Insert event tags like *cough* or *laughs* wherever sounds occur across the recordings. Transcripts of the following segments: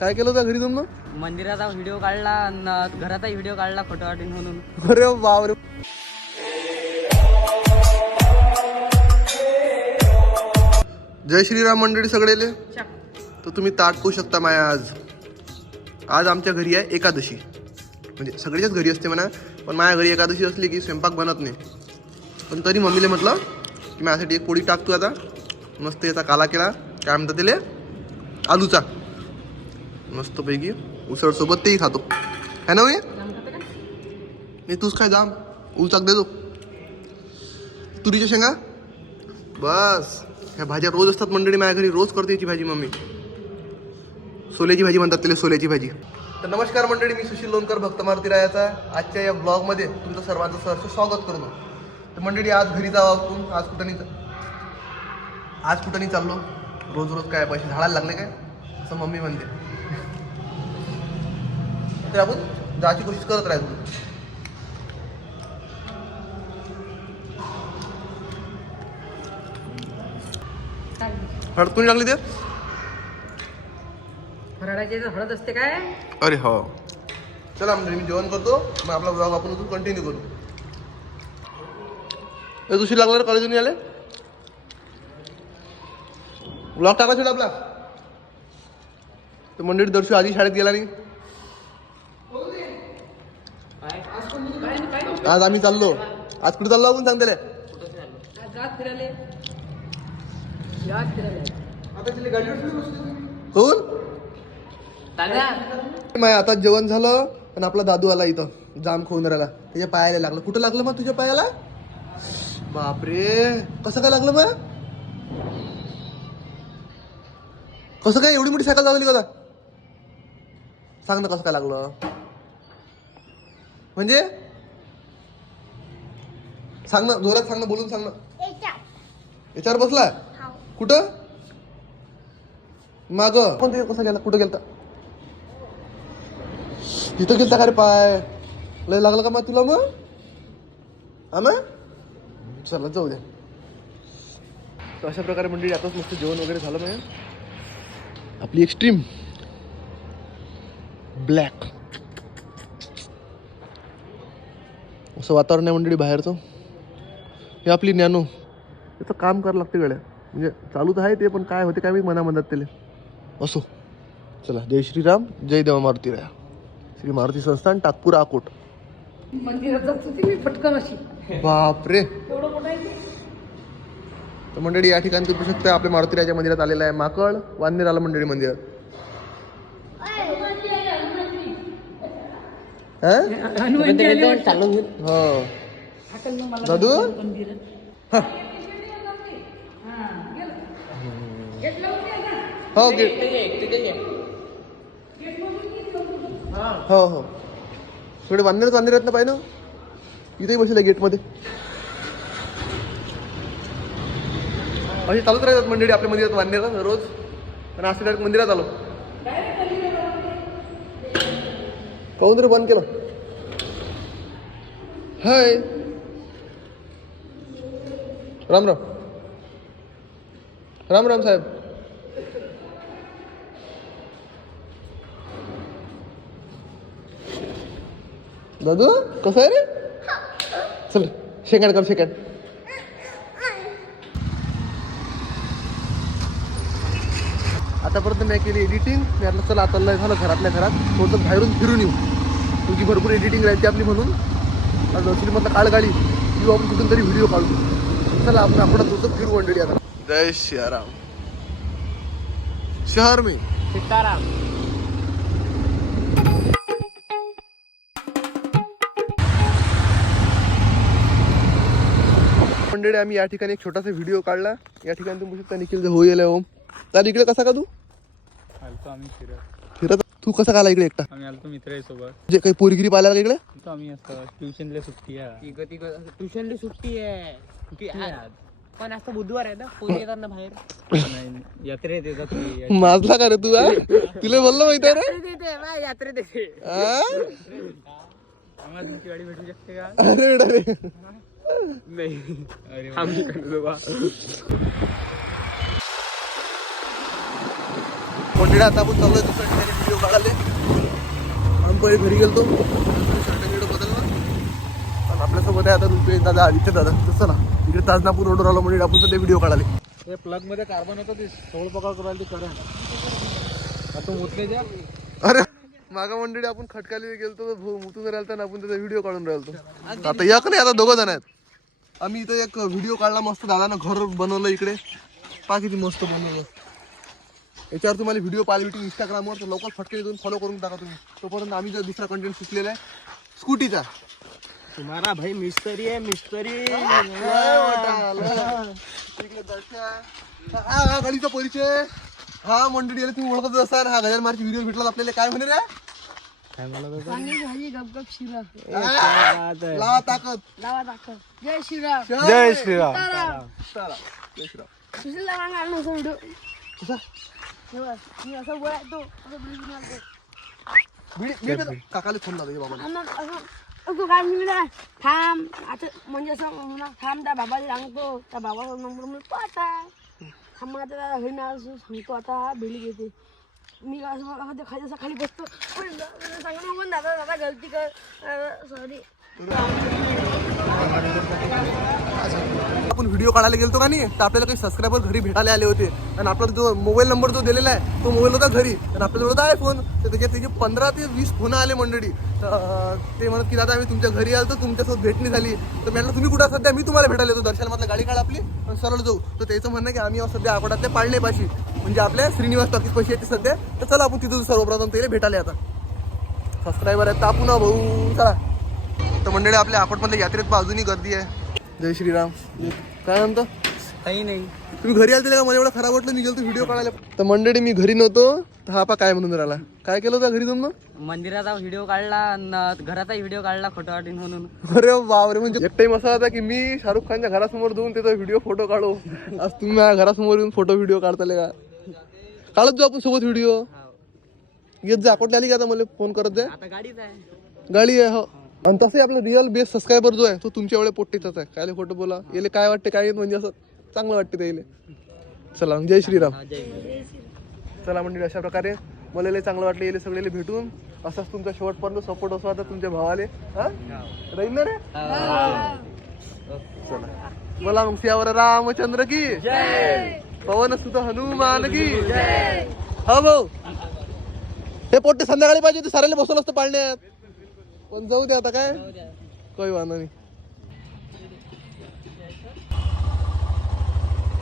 काय केलं होतं घरी मग? मंदिराचा व्हिडिओ काढला अन घराचा व्हिडिओ काढला फोटो काढून म्हणून. अरे बापरे. जय श्रीराम मंडळी सगळेले. तर तुम्ही ताट पाहू शकता माया आज. आज आमच्या घरी आहे एकादशी. म्हणजे सगळ्याच्याच घरी असते म्हणा पण माझ्या घरी एकादशी असली की स्वयंपाक बनत नाही. पण तरी मम्मीला म्हटलं की माझ्यासाठी एक पोळी टाकतो आता. मस्त याचा काला केला. काय म्हणतात त्याला? आलूचा. मस्तपैकी उसळसोबत तेही खातो. है ना मी नाही तूच काय जाम. उलचाक देतो तुरीच्या शेंगा? बस. ह्या भाज्या रोज असतात मंडळी माझ्या घरी. रोज करते याची भाजी मम्मी. सोल्याची भाजी म्हणतात त्याला सोल्याची भाजी. तर नमस्कार मंडळी मी सुशील लोणकर भक्त मारुती रायाचा. आजच्या या ब्लॉगमध्ये तुमचं सर्वांचं सहर्ष स्वागत करतो. तर मंडळी आज घरी जावं आपण. आज कुठं नाही आज कुठं नाही चाललो. रोज रोज काय पैसे झाडायला लागले काय? असं मम्मी म्हणते. तर आपण जायची कोशिश करत हळद कोणी लागली ते? फराळाची हळद असते काय? अरे हो. चला म्हणजे मी जेवण करतो. मग आपला ब्लॉग आपण उचलून कंटिन्यू करू. ए दुसरी लागणार कॉलेजून आले? ब्लॉग टाका शेवट आपला. तर मंडळी दर्शू आधी शाळेत गेला नाही. आज आम्ही चाललो. आज कुठे चाललो आपण सांग त्याला कोण माय आता जेवण झालं आणि आपला दादू आला इथं जाम खाऊन राहिला त्याच्या पायाला लागलं. कुठं लागलं मग तुझ्या पायाला? बापरे. कसं काय लागलं मग? कसं काय एवढी मोठी सायकल चालवली का सांग ना कसं काय लागलं. म्हणजे? सांग ना जोरात सांग ना बोलून सांग ना. याच्यावर बसला कुठं? माग. कोणते कसा गेला कुठं गेलता? इथं गेलता का रे पाय? लय लागलं का मग तुला मग? हा मग? चला जाऊ द्या तर अशा प्रकारे मंडळी आताच मस्त जेवण वगैरे झालं म्हणजे आपली एक्स्ट्रीम ब्लॅक असं वातावरण आहे मंडळी बाहेरचं. हे आपली नॅनो त्याचं काम करावं लागते गड्या म्हणजे चालू तर आहे ते पण काय होते काय मी मना म्हणतात त्याला. असो. चला जय श्रीराम जय देवा मारुती राया. श्री मारुती संस्थान टाकपूर अकोट मंदिरात जात होती मी पटकन अशी. बापरे. तर मंडळी या ठिकाणी तुम्ही शकता आपल्या मारुतीराच्या मंदिरात आलेलं आहे माकड वांदेर आलं. मंडळी मंदिरात चालून हो दादू? हा. हो गेट हो हो. थोडे वांदेरच वांदेर आहेत ना पाहिजे ना इथेही बसले गेटमध्ये असे चालूच राहतात मंडळी आपल्या मंदिरात वांदेरात रोज आणि असं डायरेक्ट मंदिरात आलो. काऊन रे बंद केलं. हाय. राम राम. राम राम साहेब. दादू कसं आहे रे? चल सेकंड कर सेकंड आतापर्यंत मी केली एडिटिंग मी चला आता लय झालं घरातल्या घरात. थोडंसं बाहेरून फिरून येऊ. तुमची भरपूर एडिटिंग राहते आपली म्हणून. आणि सिनेमातला काळ गाडी येऊ आपण कुठून तरी व्हिडिओ काढू. चला आपण फिरू मंडळी आता. जय सियाराम शहर में. सीताराम. मंडळी आम्ही या ठिकाणी एक छोटासा व्हिडिओ काढला. या ठिकाणी तुम्ही शकता निखिल हो येईल ओम. तर इकडे कसा का तू? आम्ही फिरत तू कसा काला इकडे एकटा? आम्ही आलतो मित्र सोबत. म्हणजे काही पोरगिरी पाहिला का इकडे? तो आम्ही असं ट्युशनला सुट्टी आहे. ट्युशनली सुट्टी आहे. की आ- पण असं बुधवार आहे ना पोरी येतात ना बाहेर? यात्रेत येतात *laughs* माझला का रे तू तुला बोललो माहिती आहे रे? यात्रेत येते, बा, यात्रेत येते. हा? आम्हाला भेटू शकते का? अरे बेटा रे. नाही. अरे मंडळी आता आपण चाललोय दुसऱ्या ठिकाणी. व्हिडिओ सकाळी घरी गेलतो. शर्ट गिर्ट बदलला आणि आपल्यासोबत आहे आता रुपेश दादा आदित्य दादा. तर चला इकडे ताजनापूर रोडवर आलो म्हणजे आपण सध्या व्हिडिओ काढाले ते प्लगमध्ये कार्बन होतं ते सोळ पकड करायला ते करंट आता मुतले द्या अरे मागा मंडळी आपण खटकाली गेलतो मुतून राहिलतो ना आपण त्याचा व्हिडिओ काढून राहिलतो. आता एक नाही आता दोघं जण आहेत. आम्ही इथं एक व्हिडिओ काढला मस्त दादानं घर बनवलं इकडे. पा किती मस्त बनवलं. याच्यावर तुम्हाला व्हिडिओ पाहिजे इंस्टाग्रामवर तर लवकर फटके देऊन फॉलो करून टाका तुम्ही. तोपर्यंत आम्ही जर दुसरा कंटेंट सुचलेला आहे स्कूटीचा. तुम्हारा भाई मिस्त्री आहे मिस्त्री. हा हा गाडीचा परिचय. हा मंडळी आहे, तुम्ही ओळखत असाल. हा गजान मारची व्हिडिओ भेटला आपल्याला काय म्हणे रे? काय लावा ताकद. लावा जय श्रीराम. जय श्रीराम. जय श्रीराम. सुशील दादा आणलं असं व्हिडिओ कसा? हे बघ, मी असं बोलायचो असं बिल घेऊन आलतो. भिडी- भिडी बघ. काकाला फोन लावतो बाबा आणि मग असं तू काय म्हणलं थांब आता म्हणजे असं म्हणा थांब त्या बाबाला सांगतो त्या बाबाचा नंबर मला पाहता थांब मग आता त्या घरी ना असं सांगतो आता बिल घेते मी असं असं ते खाली असं खाली बसतो पण सांगा मग पण दादा दादा गलती कर सॉरी आपण व्हिडिओ काढायला गेलो का नाही? तर आपल्याला काही सबस्क्रायबर घरी भेटायला आले होते. आणि आपला जो मोबाईल नंबर जो दिलेला आहे तो मोबाईल होता घरी. आणि आपल्याजवळ होता आयफोन तर त्याच्यात त्याचे पंधरा ते वीस फोन आले मंडळी. तर, ते म्हणत की दादा आम्ही तुमच्या घरी आलो तर तुमच्यासोबत भेटणी झाली. तर म्हटलं तुम्ही कुठं सध्या? मी तुम्हाला भेटायला येतो. दर्शन गाडी काढ आपली आणि सरळ जाऊ. तर त्याचं म्हणणं की आम्ही सध्या आकोडातले पाळणे पाशी म्हणजे आपल्या श्रीनिवास टॉकीज पाशी येते सध्या. तर चला आपण तिथून सर्वप्रथम त्याला भेटायला आता सबस्क्रायबर आहेत तापू ना भाऊ. चला. तर मंडळी आपल्या अकोटमधल्या यात्रेत पण अजूनही गर्दी आहे. जय श्रीराम. काय म्हणतो? काही नाही. तुम्ही घरी आलते का? मला एवढं खराब वाटलं मी गेलो व्हिडिओ काढायला. तर मंडळी मी घरी नव्हतो. तर हा पा काय म्हणून राहिला? काय केलं होतं घरी मग? मंदिराचा व्हिडिओ काढला घराचा व्हिडिओ काढला खोटं वाटीन म्हणून. अरे बापरे म्हणजे एक टाइम असा होता की मी शाहरुख खानच्या घरासमोर जाऊन त्याचा व्हिडिओ फोटो काढू. आज तुम्ही माझ्या घरासमोर येऊन फोटो व्हिडिओ काढताले का? काढत जाऊ आपण सोबत व्हिडिओ येत जा आली का आता मला फोन करत आहे. गाडी आहे हो. आणि तसंही आपला रिअल बेस्ट सबस्क्रायबर जो आहे तो तुमच्या एवढे पोट्टीचाच आहे. काय खोटं बोला? येले काय वाटते काय म्हणजे असं चांगलं वाटते त्याला चला जय श्रीराम. हा, चला म्हणजे अशा प्रकारे मला लय चांगलं वाटलं येले सगळे भेटून. असाच तुमचा शेवटपर्यंत सपोर्ट असो आता तुमच्या भावाले. हा? राहील ना रे? चला. बोला मग सियावर रामचंद्र की? पवन सुत हनुमान की? हा भाऊ. हे पोट्टे संध्याकाळी पाहिजे ते साऱ्याला बसवलं असतं पाळण्यात. पण जाऊ दे आता काय? काही वाहन नाही.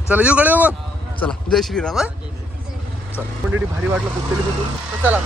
चला येऊ कडे मग. चला जय श्रीराम हा? चला. मंडळी भारी वाटलं भेटून. तर चला.